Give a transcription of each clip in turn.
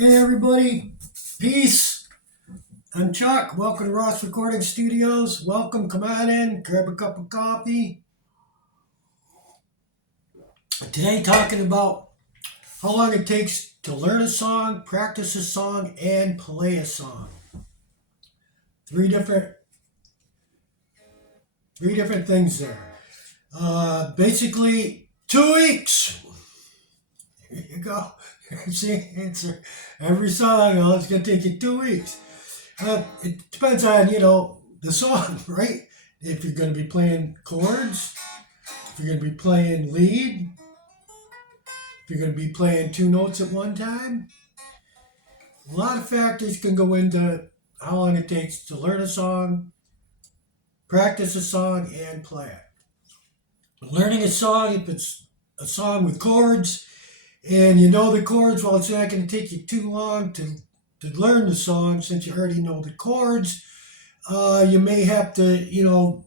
Hey everybody, peace. I'm Chuck. Welcome to Ross Recording Studios. Welcome, come on in, grab a cup of coffee. Today talking about how long it takes to learn a song, practice a song, and play a song. Three different things there. Basically 2 weeks. Here you go. See, answer every song. Oh, it's gonna take you 2 weeks. It depends on the song, right? If you're going to be playing chords, if you're going to be playing lead, if you're going to be playing two notes at one time, a lot of factors can go into how long it takes to learn a song, practice a song, and play it. Learning a song, if it's a song with chords, and you know the chords, well, it's not going to take you too long to learn the song since you already know the chords. You may have to,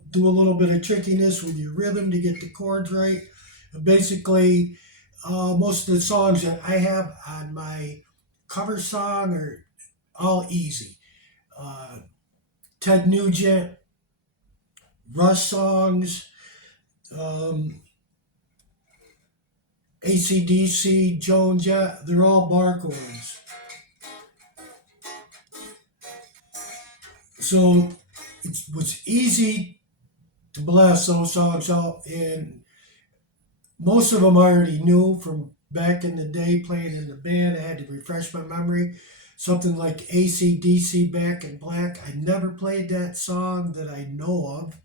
do a little bit of trickiness with your rhythm to get the chords right. Basically, most of the songs that I have on my cover song are all easy. Ted Nugent, Russ songs, AC/DC, Joan Jett, they're all bar chords. So it was easy to blast those songs out, and most of them I already knew from back in the day playing in the band. I had to refresh my memory. Something like AC/DC, Back in Black. I never played that song that I know of.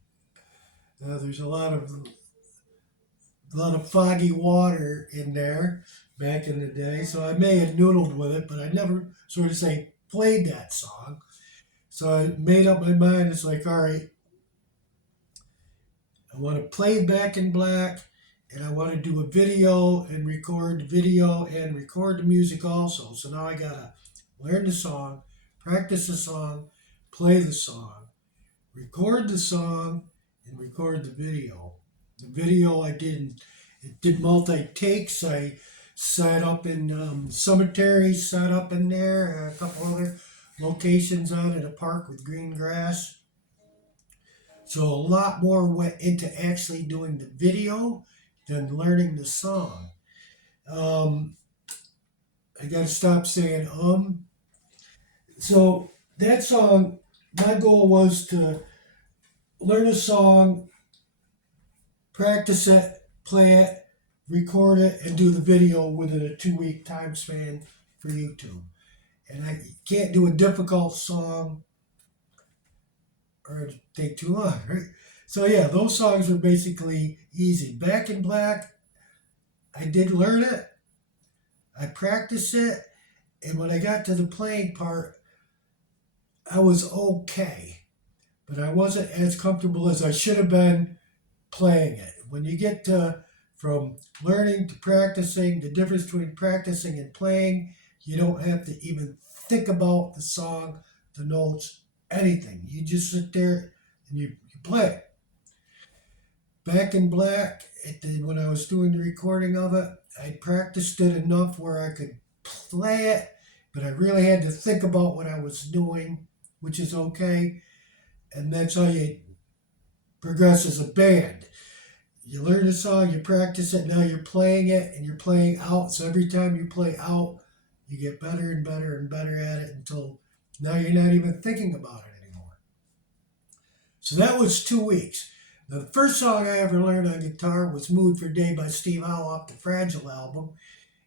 There's a lot of foggy water in there back in the day, so I may have noodled with it, but I never sort of say played that song. So I made up my mind. It's like, all right, I want to play Back in Black, and I want to do a video and record the video and record the music also. So now I gotta learn the song, practice the song, play the song, record the song, and record the video. The video it did multi takes. I set up in cemeteries, set up in there, and a couple other locations out in a park with green grass. So a lot more went into actually doing the video than learning the song. I gotta stop saying So that song, my goal was to learn a song, practice it, play it, record it, and do the video within a 2 week time span for YouTube. And I can't do a difficult song or it'd take too long, right? So yeah, those songs were basically easy. Back in Black, I did learn it, I practiced it, and when I got to the playing part, I was okay, but I wasn't as comfortable as I should have been playing it. When you get from learning to practicing, the difference between practicing and playing, you don't have to even think about the song, the notes, anything. You just sit there and you play. Back in Black, when I was doing the recording of it, I practiced it enough where I could play it, but I really had to think about what I was doing, which is okay. And that's how you progress as a band. You learn a song, you practice it, now you're playing it, and you're playing out. So every time you play out, you get better and better and better at it until now you're not even thinking about it anymore. So that was 2 weeks. The first song I ever learned on guitar was Mood for a Day by Steve Howe off the Fragile album.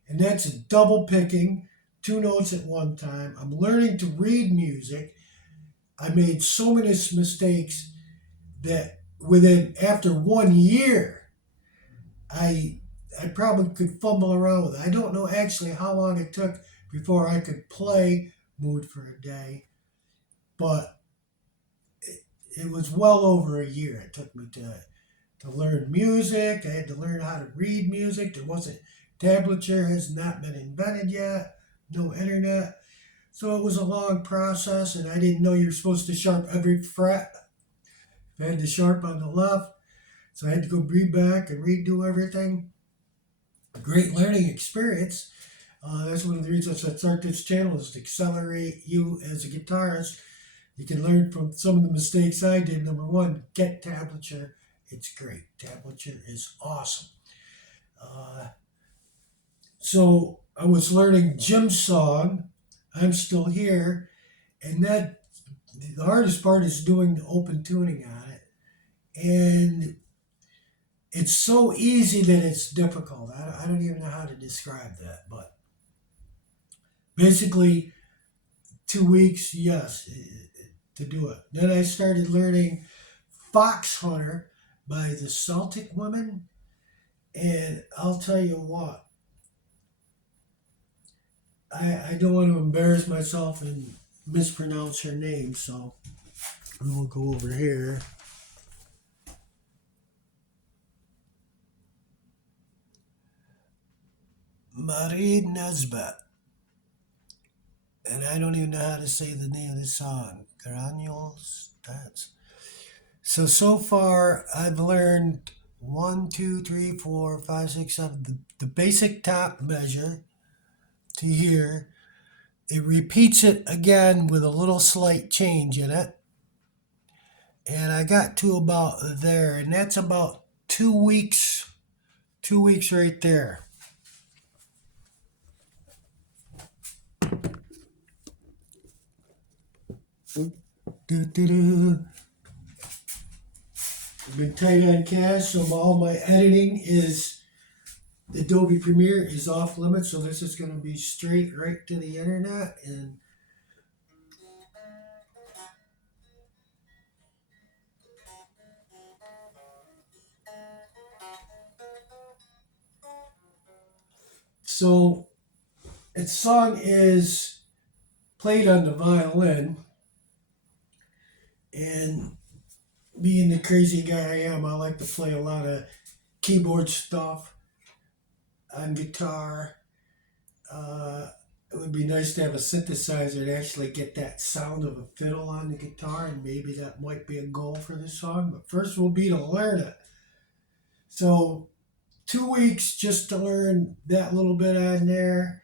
And that's a double picking, two notes at one time. I'm learning to read music. I made so many mistakes that after 1 year, I probably could fumble around with it. I don't know actually how long it took before I could play Mood for a Day, but it was well over a year it took me to learn music. I had to learn how to read music. Tablature has not been invented yet, no internet. So it was a long process, and I didn't know you're supposed to sharp every fret. I had the sharp on the left, so I had to go read back and redo everything. A great learning experience. That's one of the reasons I start this channel, is to accelerate you as a guitarist. You can learn from some of the mistakes I did. Number one, get tablature. It's great. Tablature is awesome. So I was learning Jim's song, I'm Still Here, and that the hardest part is doing the open tuning on it. And it's so easy that it's difficult. I don't even know how to describe that, but basically 2 weeks, yes, to do it. Then I started learning Foxhunter by the Celtic Woman, and I'll tell you what, I don't want to embarrass myself and mispronounce her name, so we will go over here. Máiréad Nesbitt. And I don't even know how to say the name of the song. Granuaile. So far I've learned 1, 2, 3, 4, 5, 6, 7, the basic top measure to here. It repeats it again with a little slight change in it. And I got to about there, and that's about 2 weeks. 2 weeks right there. I've been tight on cash, so all my editing is Adobe Premiere is off limits, so this is going to be straight right to the internet. And so its song is played on the violin, and being the crazy guy I am, I like to play a lot of keyboard stuff on guitar. It would be nice to have a synthesizer to actually get that sound of a fiddle on the guitar, and maybe that might be a goal for this song. But first will be to learn it. So 2 weeks just to learn that little bit on there.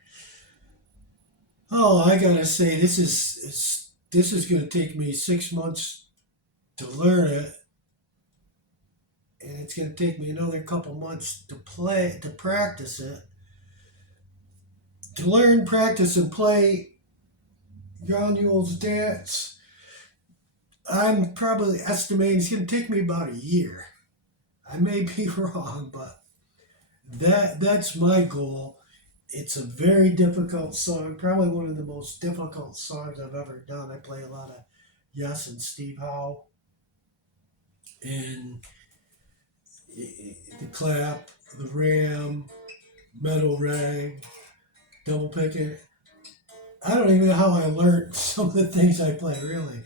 Oh, I gotta say, this is gonna take me 6 months to learn it, and it's gonna take me another couple months to practice it. To learn, practice, and play Granuaile's dance, I'm probably estimating it's going to take me about a year. I may be wrong, but that's my goal. It's a very difficult song, probably one of the most difficult songs I've ever done. I play a lot of Yes and Steve Howe, and the clap, the ram, metal rag, double picking. I don't even know how I learned some of the things I play, really.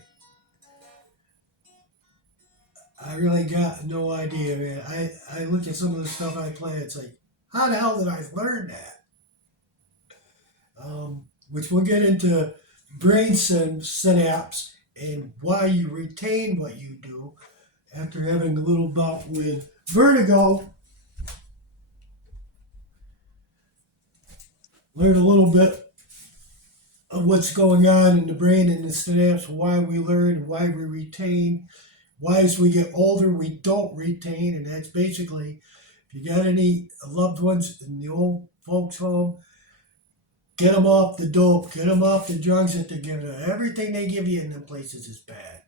I really got no idea, man. I look at some of the stuff I play, it's like, how the hell did I learn that? Which we'll get into brain synapse and why you retain what you do after having a little bout with vertigo. Learn a little bit of what's going on in the brain and the synapse, why we learn, why we retain, why as we get older we don't retain, and that's basically, if you got any loved ones in the old folks home, get them off the dope, get them off the drugs that they're giving them. Everything they give you in them places is bad.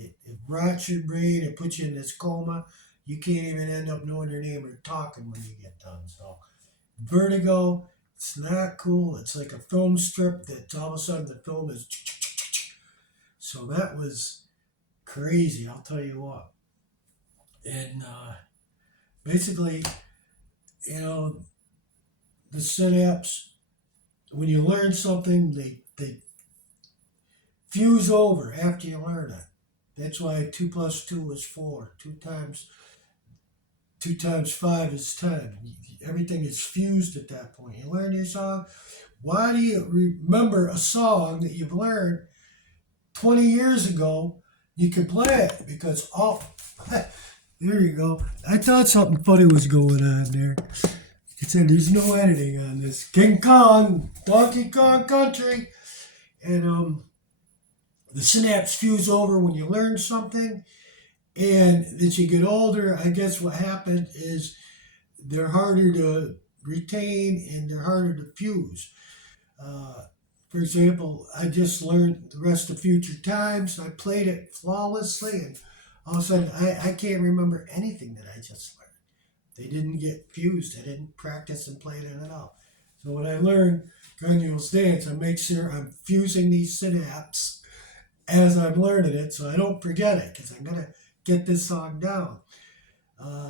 It rots your brain, it puts you in this coma. You can't even end up knowing your name or talking when you get done. So vertigo, it's not cool. It's like a film strip that all of a sudden the film is. So that was crazy, I'll tell you what. And basically, the synapse, when you learn something, they fuse over after you learn it. That's why 2 + 2 is 4. 2 times 5 is 10. Everything is fused at that point. You learn your song. Why do you remember a song that you've learned 20 years ago? You can play it because, there you go. I thought something funny was going on there. You said there's no editing on this. King Kong, Donkey Kong Country. And the synapse fuse over when you learn something. And as you get older, I guess what happened is they're harder to retain and they're harder to fuse. Uh, for example, I just learned the rest of Future Times. I played it flawlessly, and all of a sudden, I can't remember anything that I just learned. They didn't get fused. I didn't practice and play it at all. So when I learn Granuaile's dance, I make sure I'm fusing these synapses as I'm learning it, so I don't forget it, because I'm gonna get this song down.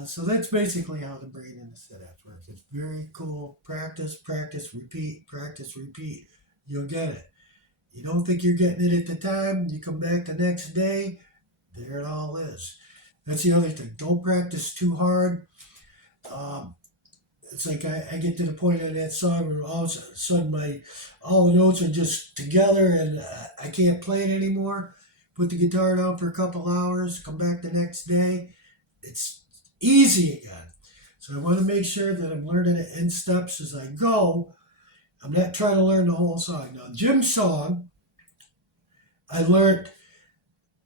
So that's basically how the brain and the synapse works. It's very cool. Practice, practice, repeat, practice, repeat. You'll get it. You don't think you're getting it at the time, you come back the next day, there it all is. That's the other thing. Don't practice too hard. Um, it's like I get to the point of that song where all of a sudden all the notes are just together and I can't play it anymore. Put the guitar down for a couple hours, come back the next day, it's easy again. So I want to make sure that I'm learning it in steps as I go. I'm not trying to learn the whole song. Now, Jim's song, I learned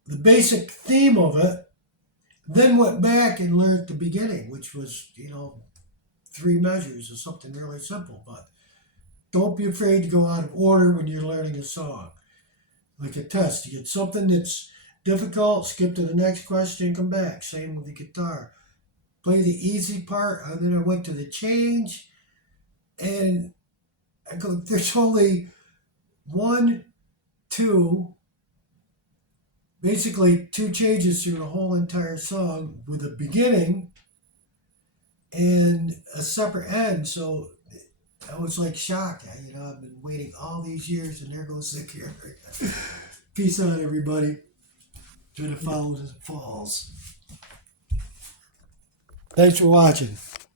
the basic theme of it, then went back and learned the beginning, which was, 3 measures or something really simple. But don't be afraid to go out of order when you're learning a song. Like a test, you get something that's difficult, skip to the next question, come back. Same with the guitar. Play the easy part, and then I went to the change, and I go, there's only 1, 2, basically 2 changes through the whole entire song with a beginning and a separate end. So I was like shocked. I've been waiting all these years, and there goes the camera. Peace out, everybody. Try to follow the falls. Thanks for watching.